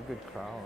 a good crowd.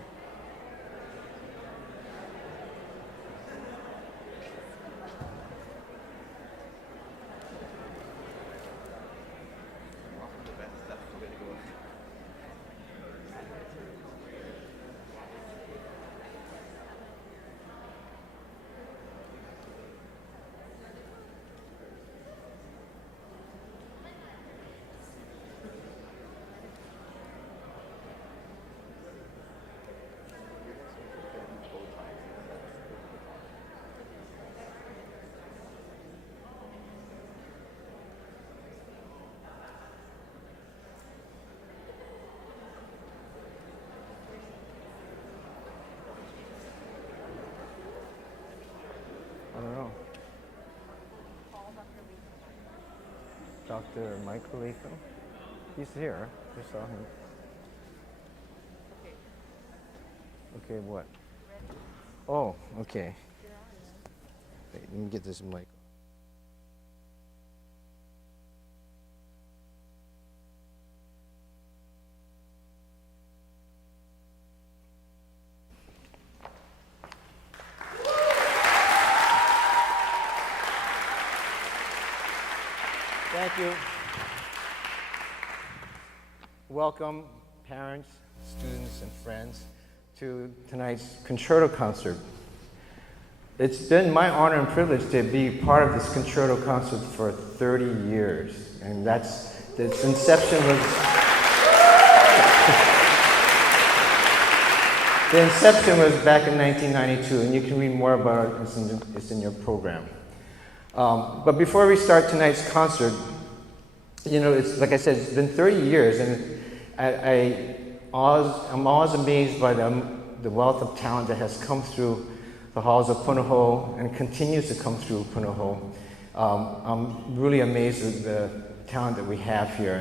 I don't know. Dr. Michael Latham? He's here. I saw him. Okay, what? Oh, okay. Wait, let me get this mic. Thank you. Welcome, parents, students, and friends, to tonight's concerto concert. It's been my honor and privilege to be part of this concerto concert for 30 years, and its inception was the inception was back in 1992, and you can read more about it. It's in your program. But before we start tonight's concert, you know, it's like I said, it's been 30 years, and I'm always amazed by the wealth of talent that has come through the halls of Punahou and continues to come through Punahou. I'm really amazed with the talent that we have here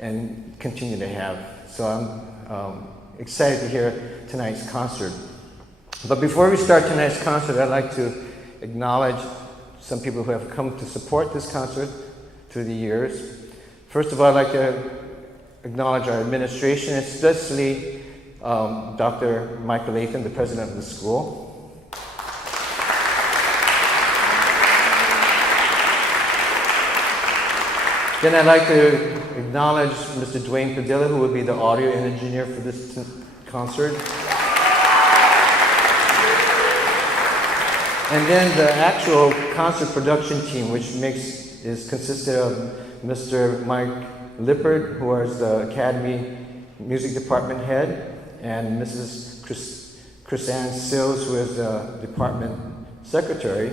and continue to have. So I'm excited to hear tonight's concert. But before we start tonight's concert, I'd like to acknowledge some people who have come to support this concert through the years. First of all, I'd like to acknowledge our administration, especially Dr. Michael Latham, the president of the school. Then I'd like to acknowledge Mr. Dwayne Padilla, who will be the audio engineer for this concert. And then the actual concert production team, which is consisted of Mr. Mike Lippert, who is the Academy Music Department head, and Mrs. Chrisanne Sills, who is the department secretary,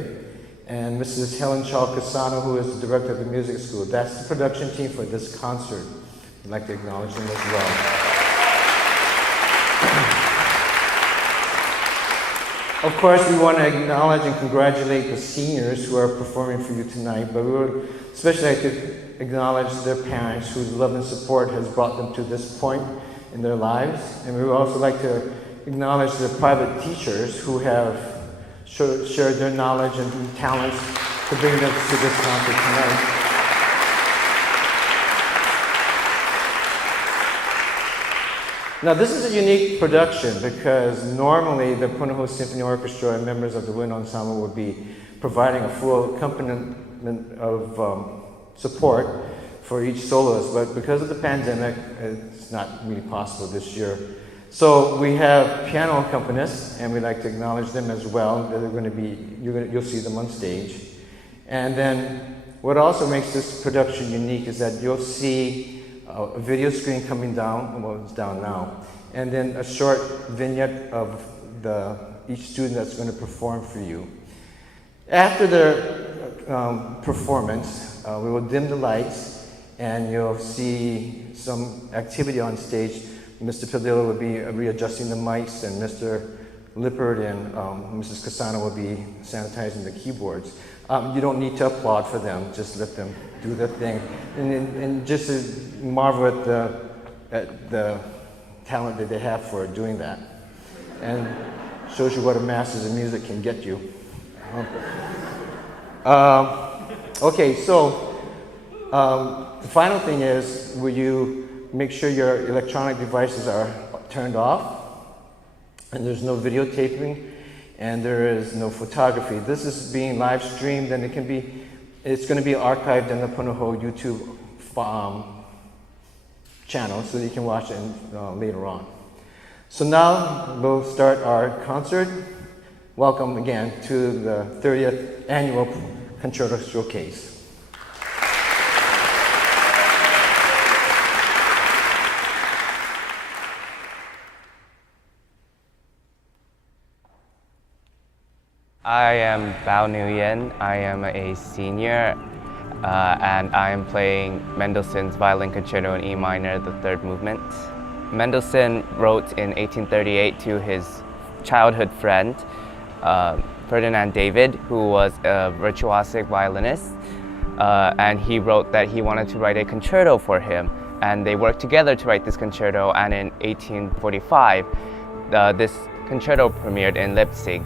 and Mrs. Helen Chalcasano, who is the director of the music school. That's the production team for this concert. I'd like to acknowledge them as well. Of course, we want to acknowledge and congratulate the seniors who are performing for you tonight, but we would especially like to acknowledge their parents whose love and support has brought them to this point in their lives. And we would also like to acknowledge the private teachers who have shared their knowledge and talents to bring them to this concert tonight. Now, this is a unique production because normally the Punahou Symphony Orchestra and members of the wind ensemble would be providing a full accompaniment of support for each soloist, but because of the pandemic, it's not really possible this year. So we have piano accompanists, and we'd like to acknowledge them as well. They're going to be, you'll see them on stage. And then what also makes this production unique is that you'll see a video screen coming down, well, it's down now, and then a short vignette of each student that's going to perform for you. After the performance, we will dim the lights, and you'll see some activity on stage. Mr. Padilla will be readjusting the mics, and Mr. Lippert and Mrs. Casano will be sanitizing the keyboards. You don't need to applaud for them, just let them do their thing. And just marvel at the talent that they have for doing that. And shows you what a master's in music can get you. Okay, so the final thing is, will you make sure your electronic devices are turned off, and there's no videotaping, and there is no photography. This is being live streamed, and it's going to be archived in the Punahou YouTube channel, so you can watch it later on. So now we'll start our concert. Welcome again to the 30th Annual Concerto Showcase. I am Bao Nguyen. I am a senior, and I am playing Mendelssohn's Violin Concerto in E minor, the third movement. Mendelssohn wrote in 1838 to his childhood friend, Ferdinand David, who was a virtuosic violinist, and he wrote that he wanted to write a concerto for him, and they worked together to write this concerto, and in 1845 this concerto premiered in Leipzig.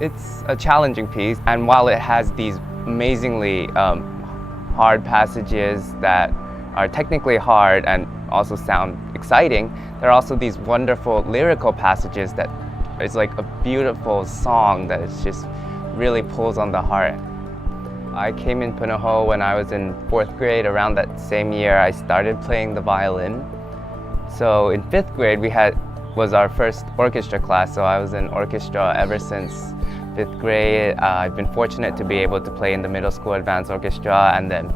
It's a challenging piece, and while it has these amazingly hard passages that are technically hard and also sound exciting, there are also these wonderful lyrical passages that it's like a beautiful song that it just really pulls on the heart. I came in Punahou when I was in 4th grade. Around that same year I started playing the violin. So in 5th grade was our first orchestra class, so I was in orchestra ever since 5th grade. I've been fortunate to be able to play in the middle school advanced orchestra and then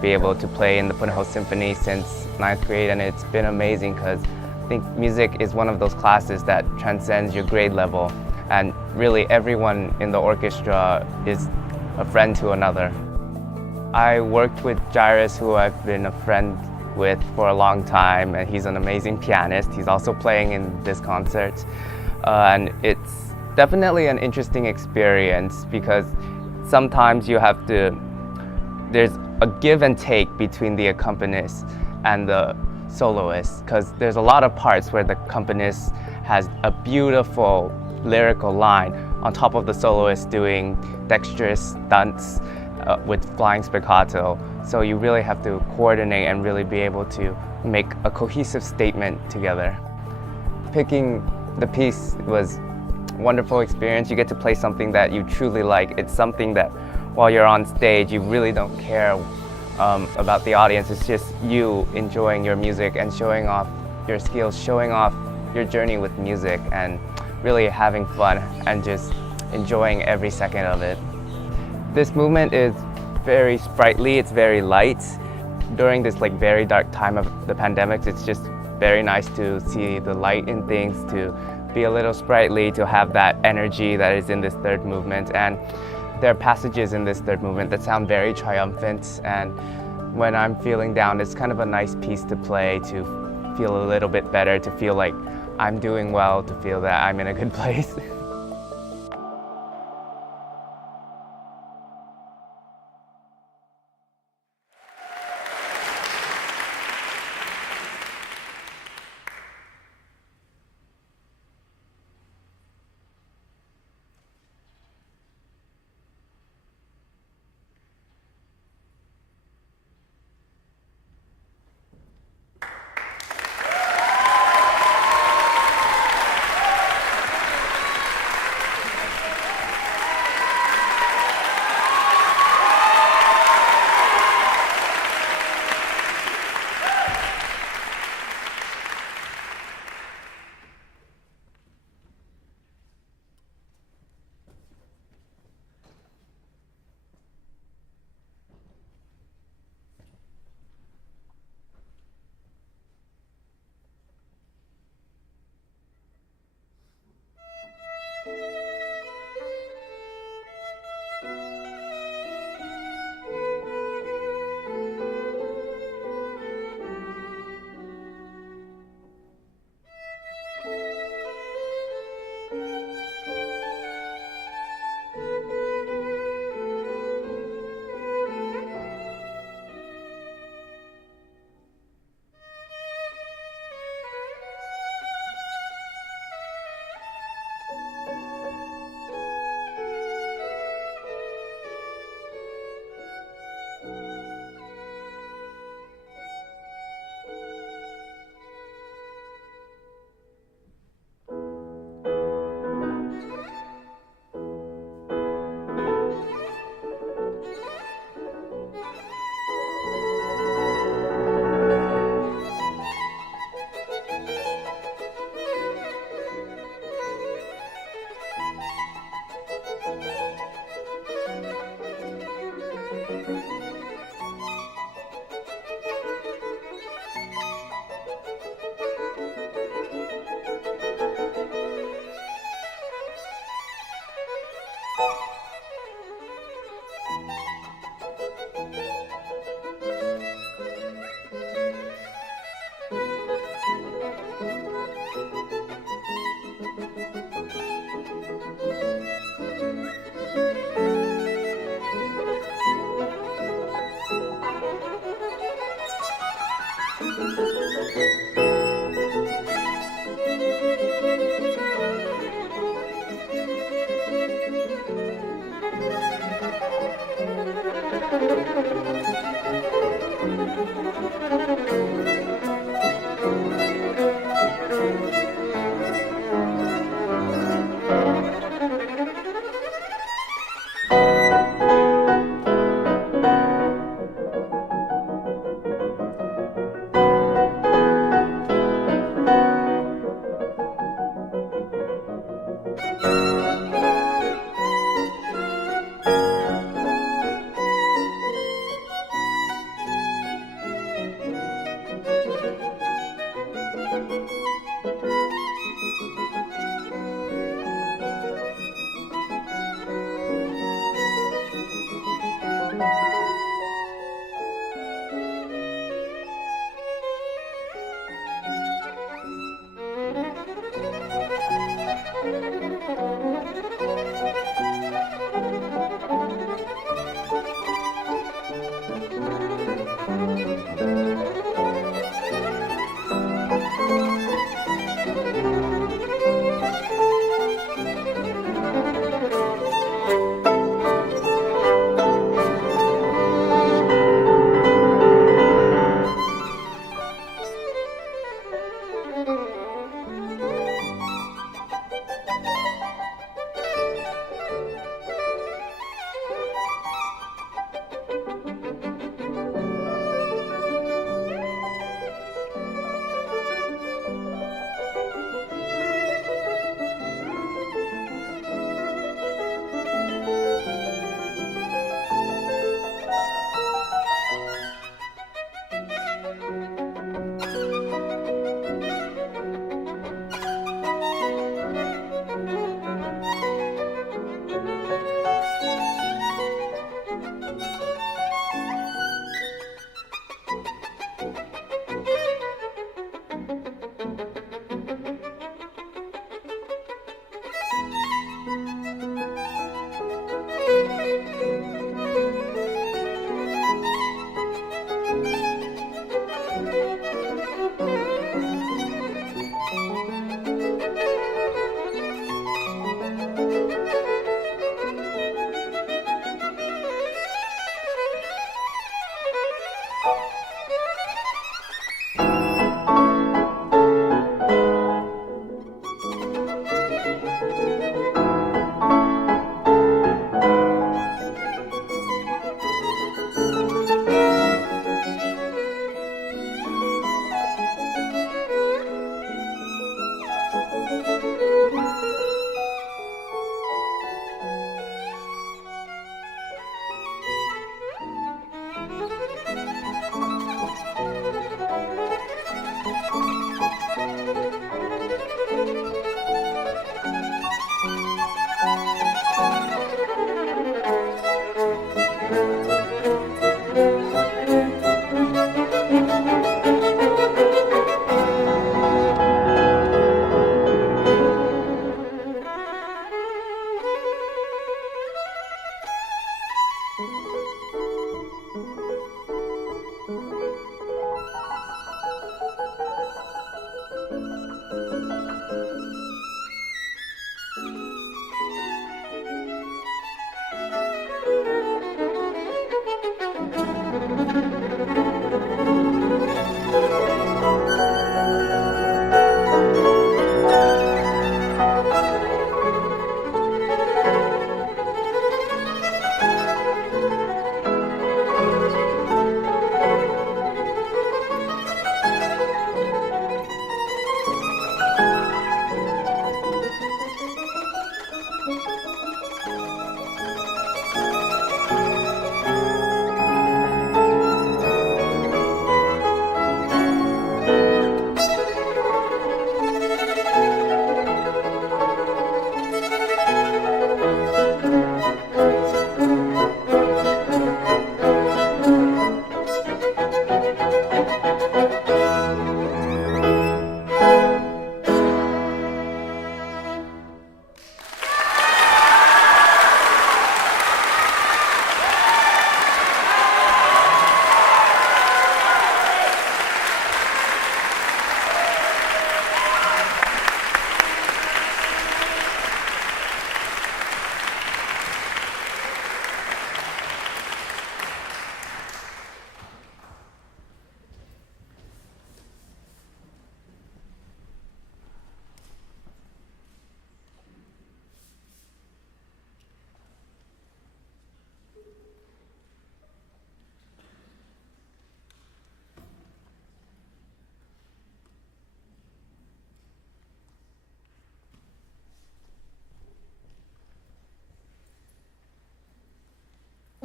be able to play in the Punahou Symphony since 9th grade, and it's been amazing because I think music is one of those classes that transcends your grade level, and really everyone in the orchestra is a friend to another. I worked with Jairus, who I've been a friend with for a long time, and he's an amazing pianist. He's also playing in this concert, and it's definitely an interesting experience because sometimes there's a give and take between the accompanist and the soloist, because there's a lot of parts where the accompanist has a beautiful lyrical line on top of the soloist doing dexterous stunts with flying spiccato. So you really have to coordinate and really be able to make a cohesive statement together. Picking the piece was a wonderful experience. You get to play something that you truly like. It's something that while you're on stage you really don't care about the audience. It's just you enjoying your music and showing off your skills, showing off your journey with music, and really having fun and just enjoying every second of it. This movement is very sprightly, it's very light. During this very dark time of the pandemic, it's just very nice to see the light in things, to be a little sprightly, to have that energy that is in this third movement. And there are passages in this third movement that sound very triumphant, and when I'm feeling down, it's kind of a nice piece to play, to feel a little bit better, to feel like I'm doing well, to feel that I'm in a good place.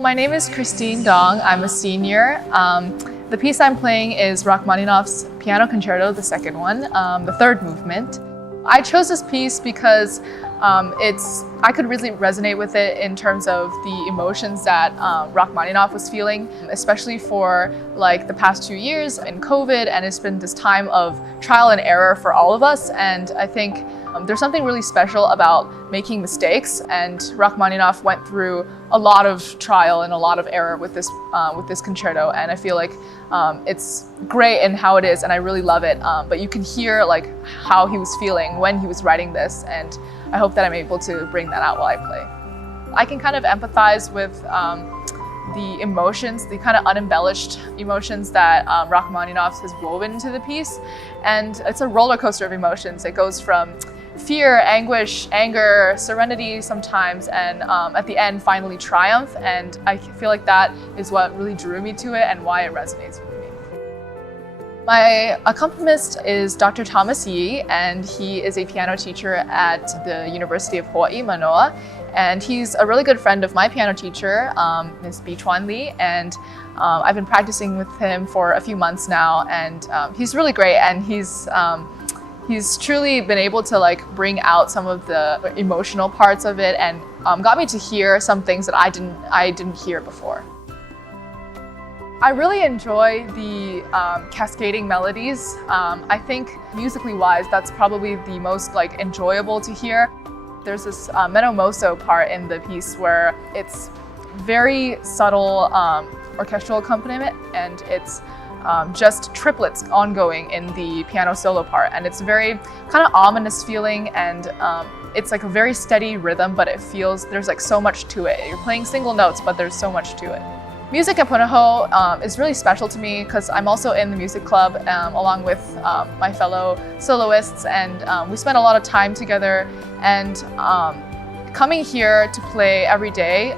My name is Christine Dong. I'm a senior. The piece I'm playing is Rachmaninoff's Piano Concerto, the second one, the third movement. I chose this piece because I could really resonate with it in terms of the emotions that Rachmaninoff was feeling, especially for like the past 2 years in COVID, and it's been this time of trial and error for all of us. And I think there's something really special about making mistakes, and Rachmaninoff went through a lot of trial and a lot of error with this concerto, and I feel like it's great in how it is, and I really love it. But you can hear like how he was feeling when he was writing this, and I hope that I'm able to bring that out while I play. I can kind of empathize with the emotions, the kind of unembellished emotions that Rachmaninoff has woven into the piece, and it's a roller coaster of emotions. It goes from fear, anguish, anger, serenity sometimes, and at the end, finally triumph. And I feel like that is what really drew me to it and why it resonates with me. My accompanist is Dr. Thomas Yee, and he is a piano teacher at the University of Hawaii, Manoa. And he's a really good friend of my piano teacher, Ms. Bi Chuan Lee, and I've been practicing with him for a few months now, and he's really great, and he's truly been able to like bring out some of the emotional parts of it, and got me to hear some things that I didn't hear before. I really enjoy the cascading melodies. I think musically wise, that's probably the most like enjoyable to hear. There's this meno mosso part in the piece where it's very subtle orchestral accompaniment, and it's just triplets ongoing in the piano solo part, and it's very kind of ominous feeling, and it's like a very steady rhythm, but it feels there's like so much to it. You're playing single notes, but there's so much to it. Music at Punahou is really special to me because I'm also in the music club along with my fellow soloists, and we spend a lot of time together, and coming here to play every day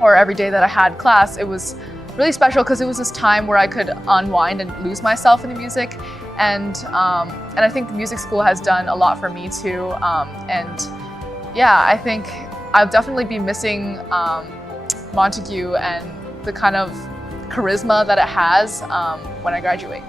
or every day that I had class, it was really special because it was this time where I could unwind and lose myself in the music, and I think the music school has done a lot for me too. And yeah, I think I'll definitely be missing Montague and the kind of charisma that it has when I graduate.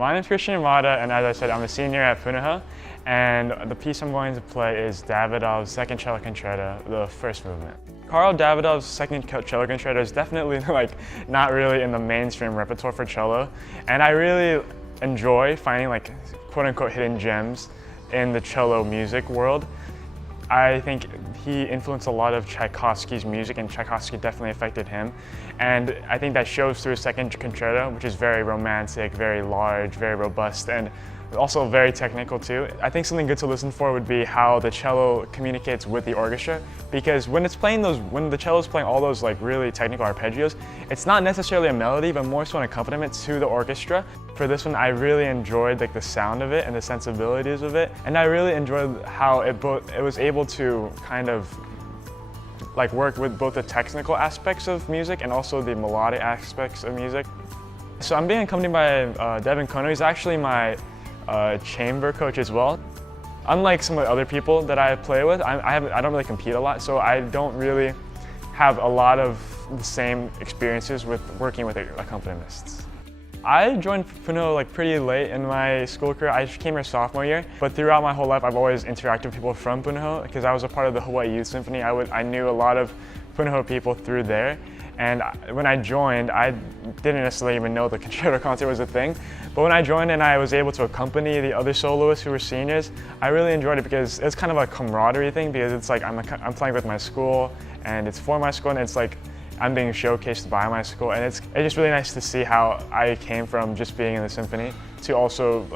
My name is Christian Yamada, and as I said, I'm a senior at Punahou, and the piece I'm going to play is Davidov's Second Cello Concerto, the first movement. Karl Davidov's Second Cello Concerto is definitely not really in the mainstream repertoire for cello, and I really enjoy finding quote-unquote hidden gems in the cello music world. I think he influenced a lot of Tchaikovsky's music, and Tchaikovsky definitely affected him. And I think that shows through his second concerto, which is very romantic, very large, very robust, and also very technical too. I think something good to listen for would be how the cello communicates with the orchestra, because when the cello is playing all those really technical arpeggios, it's not necessarily a melody, but more so an accompaniment to the orchestra. For this one, I really enjoyed the sound of it and the sensibilities of it, and I really enjoyed how it was able to kind of work with both the technical aspects of music and also the melodic aspects of music. So I'm being accompanied by Devin Kono. He's actually my chamber coach as well. Unlike some of the other people that I play with, I don't really compete a lot, so I don't really have a lot of the same experiences with working with accompanists. I joined Punahou pretty late in my school career. I came here sophomore year, but throughout my whole life I've always interacted with people from Punahou because I was a part of the Hawaii Youth Symphony. I knew a lot of Punahou people through there, and when I joined, I didn't necessarily even know the concerto concert was a thing, but when I joined and I was able to accompany the other soloists who were seniors, I really enjoyed it because it's kind of a camaraderie thing, because it's I'm playing with my school and it's for my school, and it's I'm being showcased by my school, and it's just really nice to see how I came from just being in the symphony to also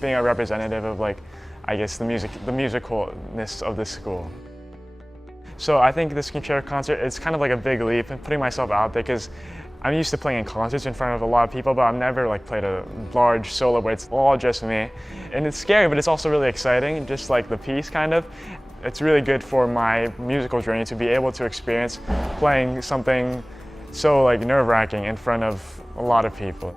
being a representative of I guess the musicalness of this school. So I think this concerto concert, it's kind of a big leap and putting myself out there, because I'm used to playing in concerts in front of a lot of people, but I've never played a large solo where it's all just me. And it's scary, but it's also really exciting, just like the piece kind of. It's really good for my musical journey to be able to experience playing something so nerve-wracking in front of a lot of people.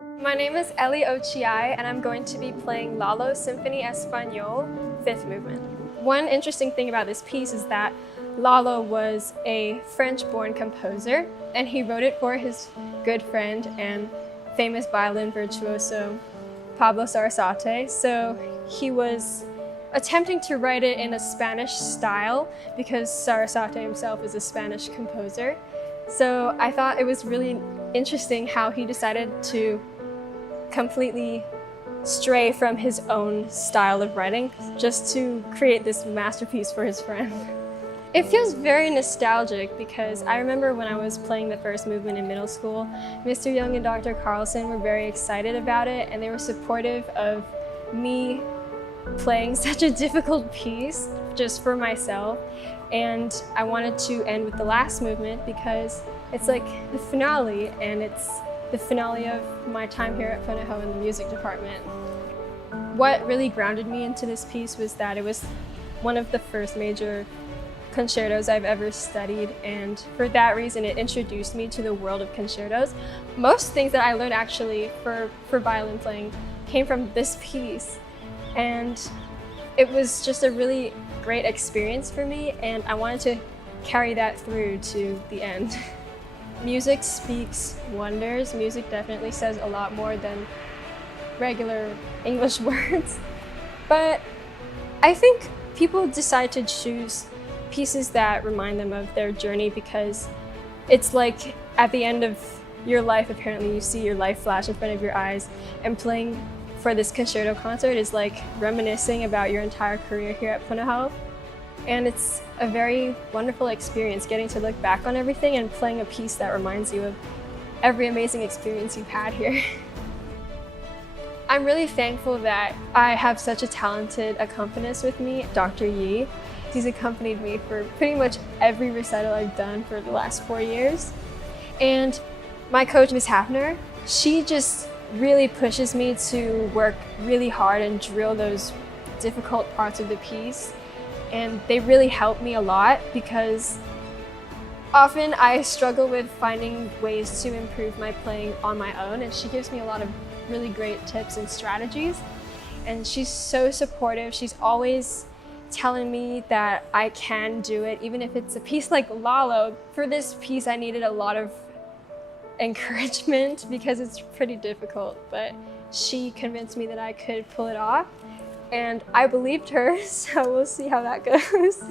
My name is Ellie Ochiai, and I'm going to be playing Lalo Symphony Español, 5th movement. One interesting thing about this piece is that Lalo was a French-born composer, and he wrote it for his good friend and famous violin virtuoso, Pablo Sarasate. So he was attempting to write it in a Spanish style because Sarasate himself is a Spanish composer. So I thought it was really interesting how he decided to completely stray from his own style of writing just to create this masterpiece for his friend. It feels very nostalgic because I remember when I was playing the first movement in middle school, Mr. Young and Dr. Carlson were very excited about it, and they were supportive of me playing such a difficult piece just for myself. And I wanted to end with the last movement because it's like the finale, and it's the finale of my time here at Punahou in the music department. What really grounded me into this piece was that it was one of the first major concertos I've ever studied, and for that reason it introduced me to the world of concertos. Most things that I learned actually for violin playing came from this piece, and it was just a really great experience for me, and I wanted to carry that through to the end. Music speaks wonders. Music definitely says a lot more than regular English words. But I think people decide to choose pieces that remind them of their journey because it's like at the end of your life, apparently you see your life flash in front of your eyes, and playing for this concerto concert is like reminiscing about your entire career here at Punahou. And it's a very wonderful experience getting to look back on everything and playing a piece that reminds you of every amazing experience you've had here. I'm really thankful that I have such a talented accompanist with me, Dr. Yi. He's accompanied me for pretty much every recital I've done for the last 4 years. And my coach, Ms. Hafner, she just really pushes me to work really hard and drill those difficult parts of the piece. And they really help me a lot because often I struggle with finding ways to improve my playing on my own, and she gives me a lot of really great tips and strategies. And she's so supportive. She's always telling me that I can do it, even if it's a piece like Lalo. For this piece, I needed a lot of encouragement because it's pretty difficult, but she convinced me that I could pull it off. And I believed her, so we'll see how that goes.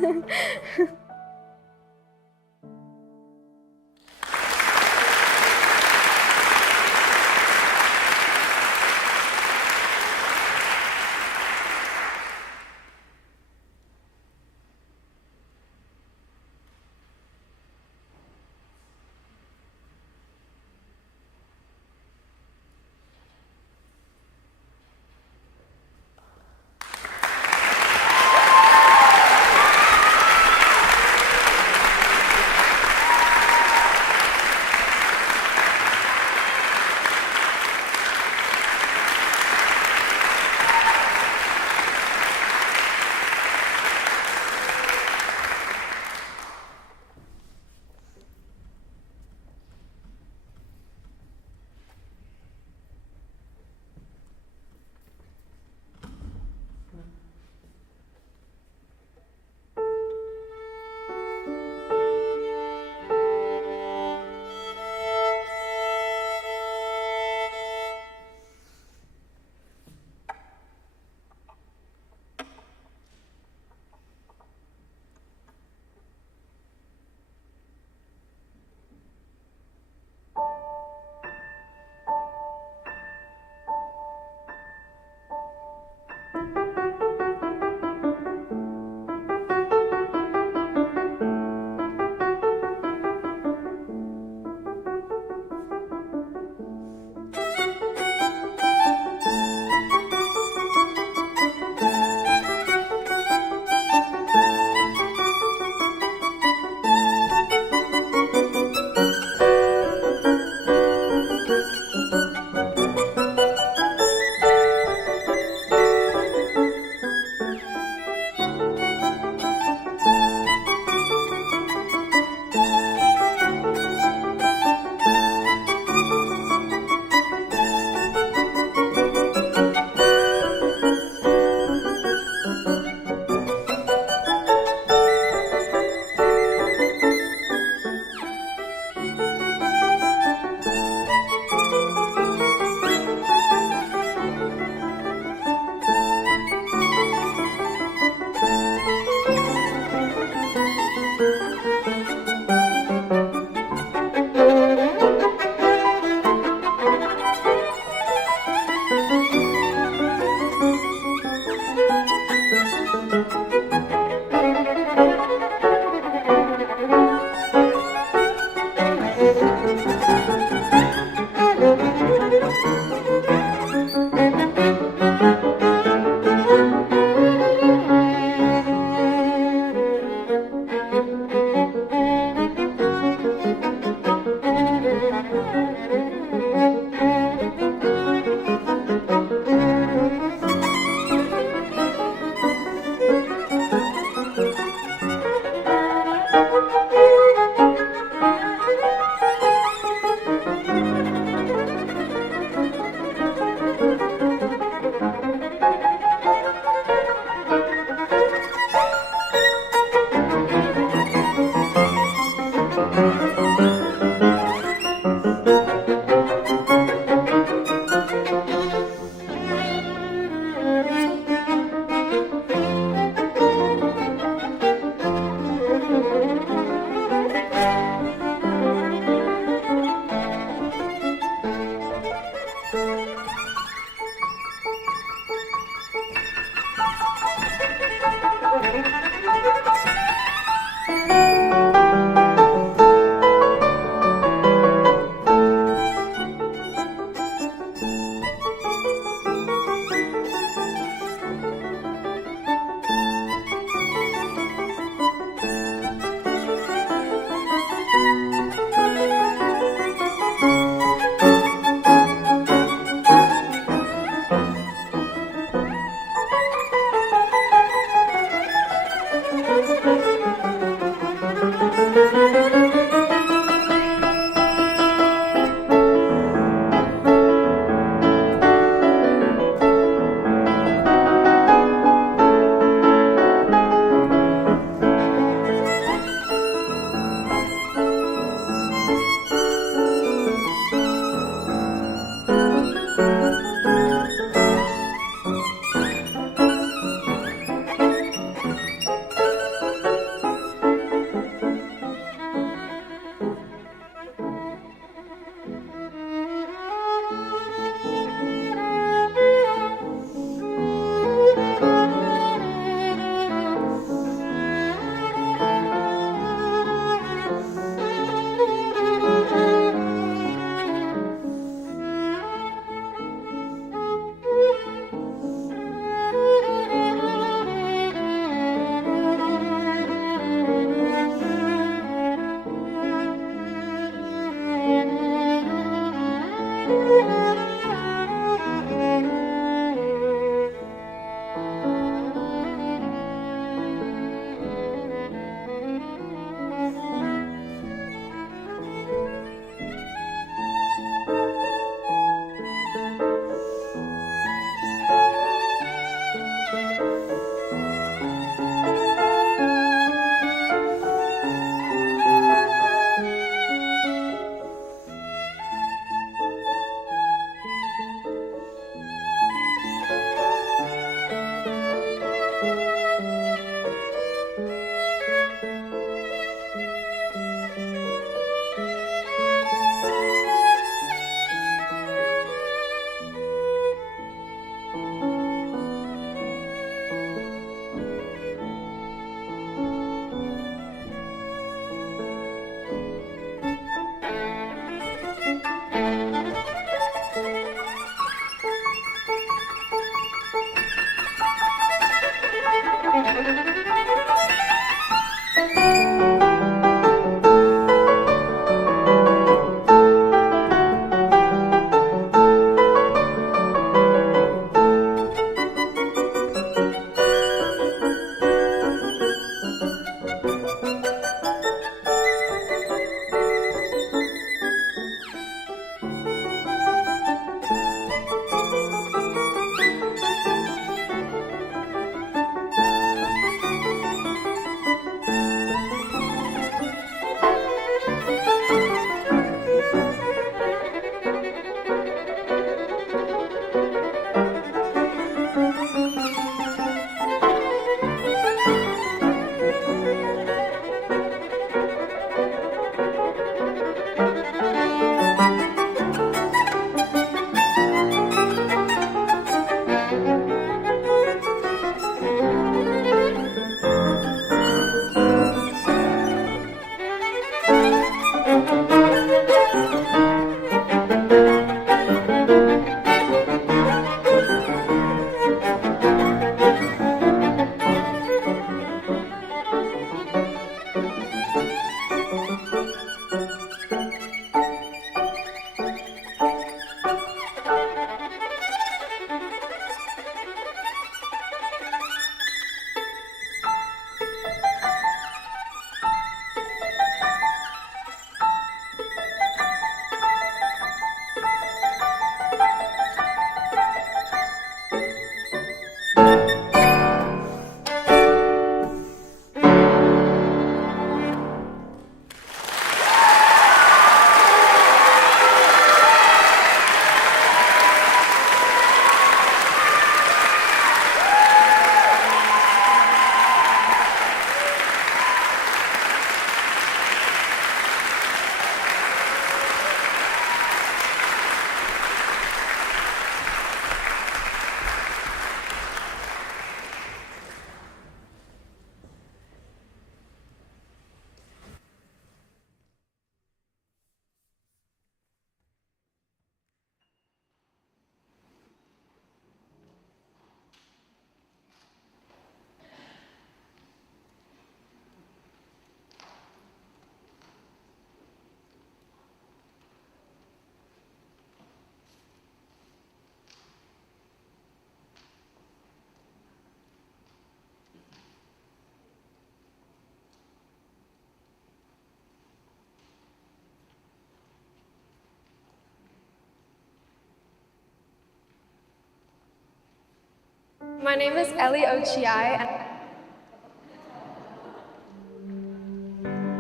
My name is Ellie Ochiai.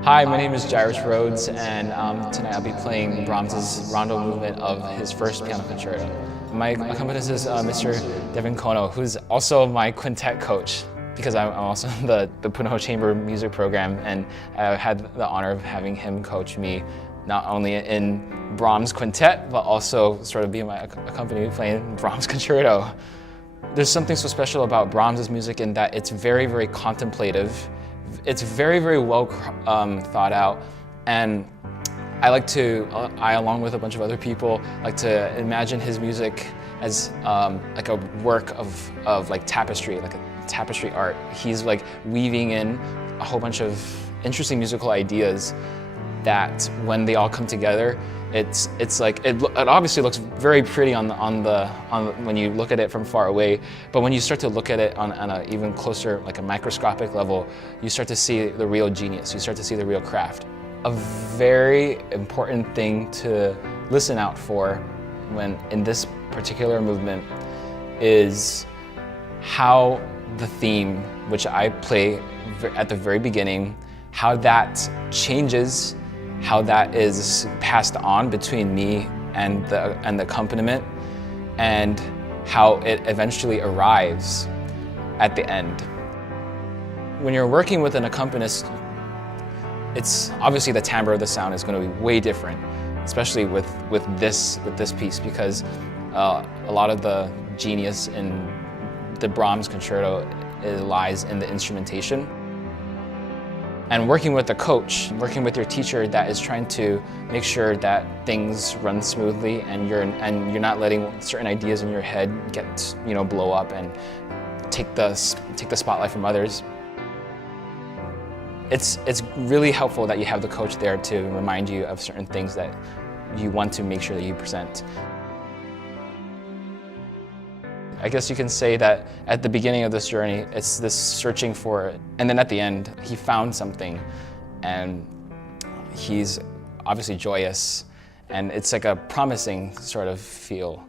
Hi, my name is Jairus Rhodes, and tonight I'll be playing Brahms's Rondo movement of his first piano concerto. My accompanist is Mr. Devin Kono, who's also my quintet coach, because I'm also in the Punahou Chamber music program, and I've had the honor of having him coach me not only in Brahms quintet, but also sort of being my accompanist playing Brahms concerto. There's something so special about Brahms's music in that it's very, very contemplative. It's very, very well thought out, and I like to, along with a bunch of other people, like to imagine his music as like a work of like tapestry, like a tapestry art. He's like weaving in a whole bunch of interesting musical ideas that when they all come together, it's like it obviously looks very pretty on when you look at it from far away, but when you start to look at it on an even closer, like a microscopic level, you start to see the real genius. You start to see the real craft. A very important thing to listen out for when in this particular movement is how the theme, which I play at the very beginning, how that changes, how that is passed on between me and the accompaniment, and how it eventually arrives at the end. When you're working with an accompanist, it's obviously the timbre of the sound is going to be way different, especially with this piece, because a lot of the genius in the Brahms concerto lies in the instrumentation. And working with a coach, working with your teacher that is trying to make sure that things run smoothly and you're not letting certain ideas in your head get, blow up and take the spotlight from others. It's really helpful that you have the coach there to remind you of certain things that you want to make sure that you present. I guess you can say that at the beginning of this journey, it's this searching for it. And then at the end, he found something, and he's obviously joyous, and it's like a promising sort of feel.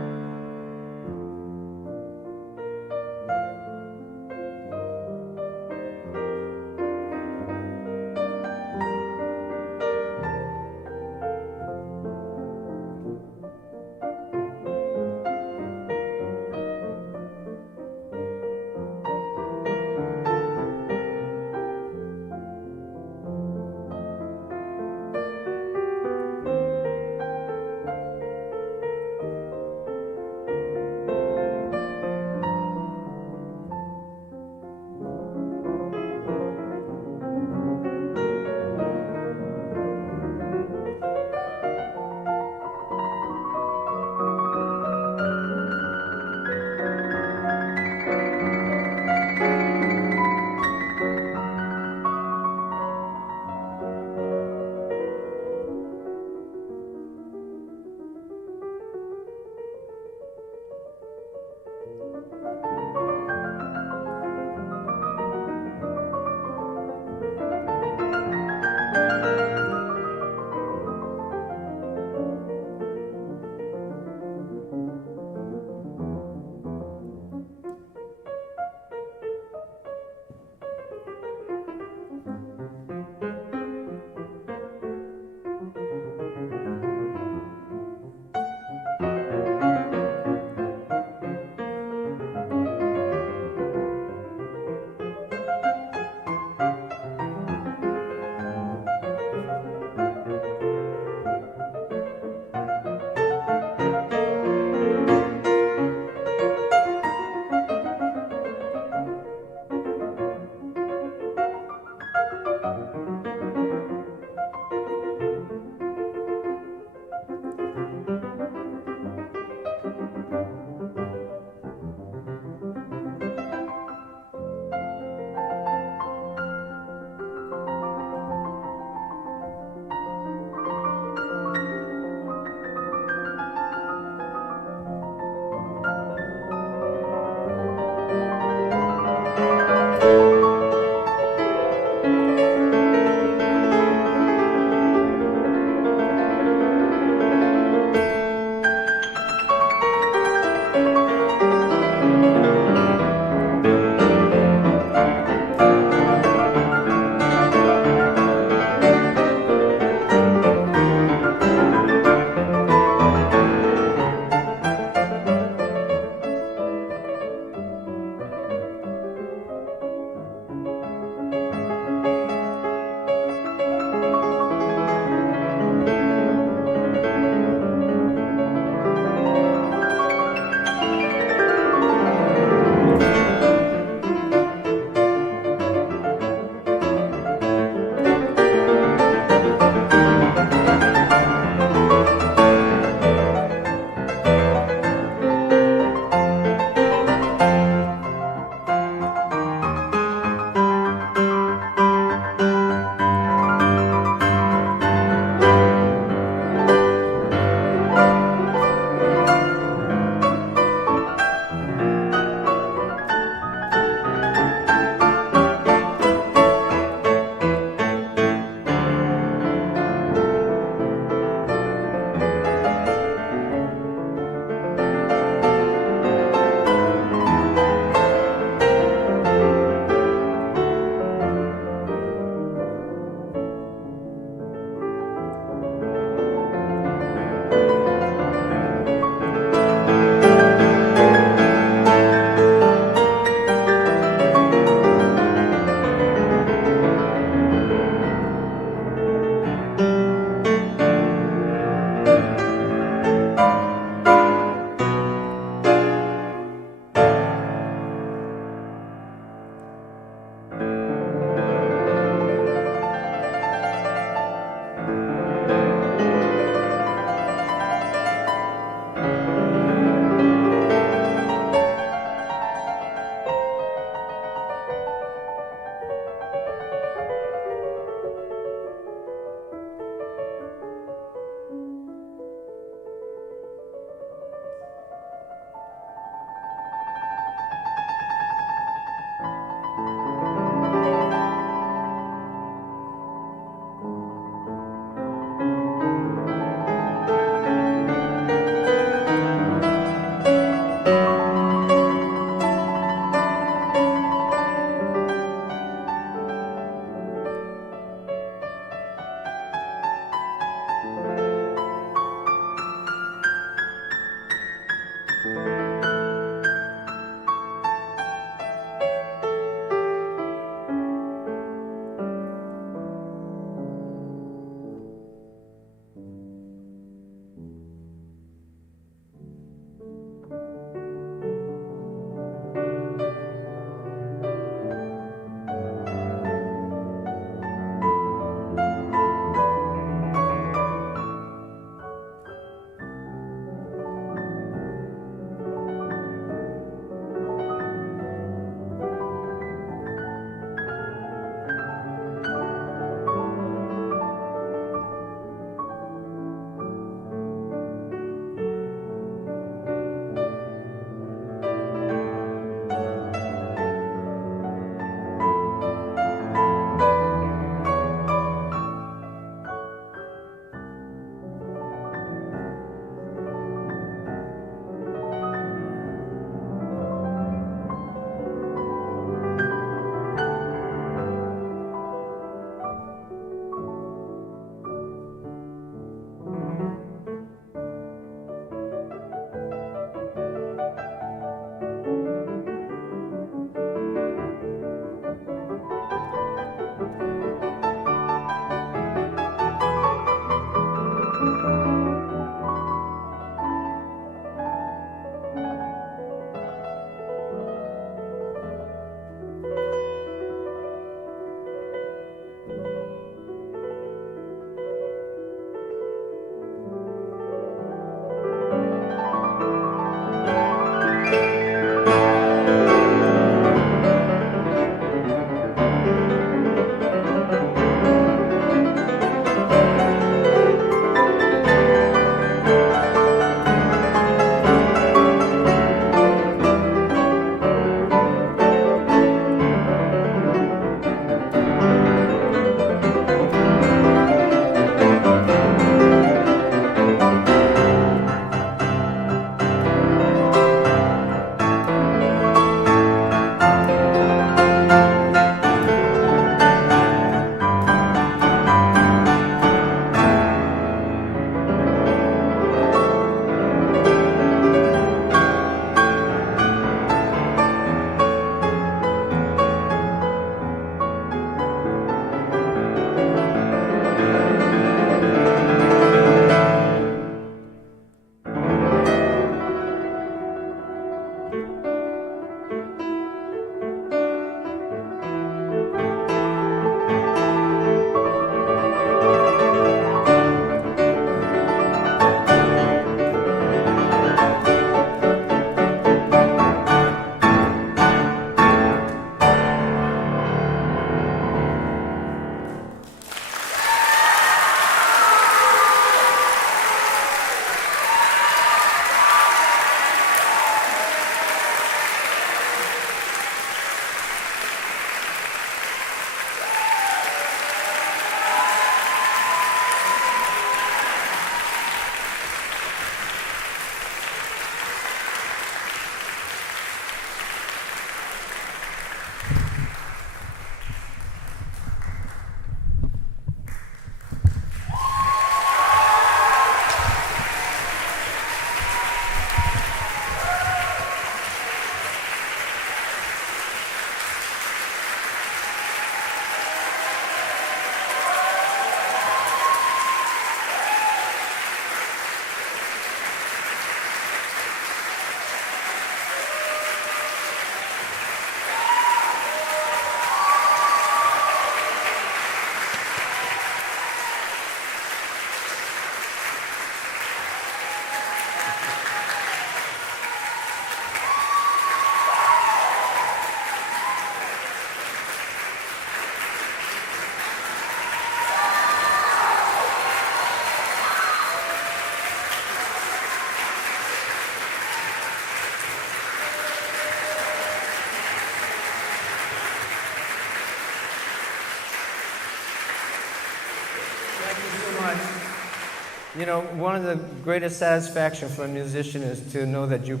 You know, one of the greatest satisfaction for a musician is to know that you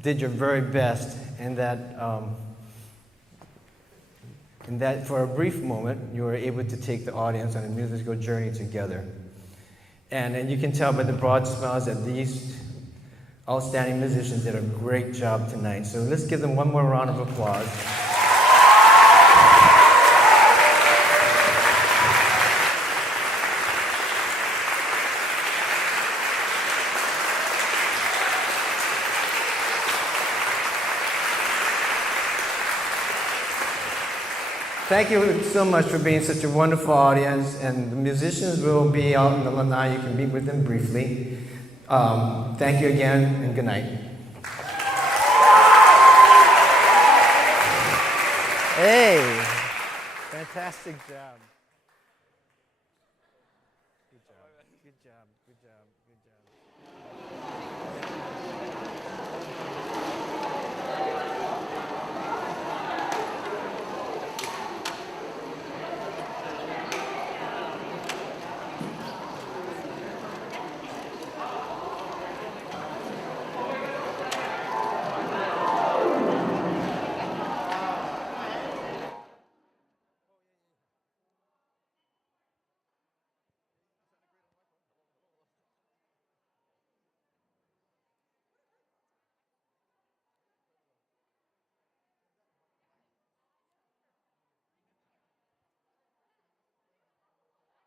did your very best, and that for a brief moment you were able to take the audience on a musical journey together. And you can tell by the broad smiles that these outstanding musicians did a great job tonight. So let's give them one more round of applause. Thank you so much for being such a wonderful audience, and the musicians will be out in the lanai. You can meet with them briefly. Thank you again, and good night. Hey, fantastic job. Good job, good job, good job, good job.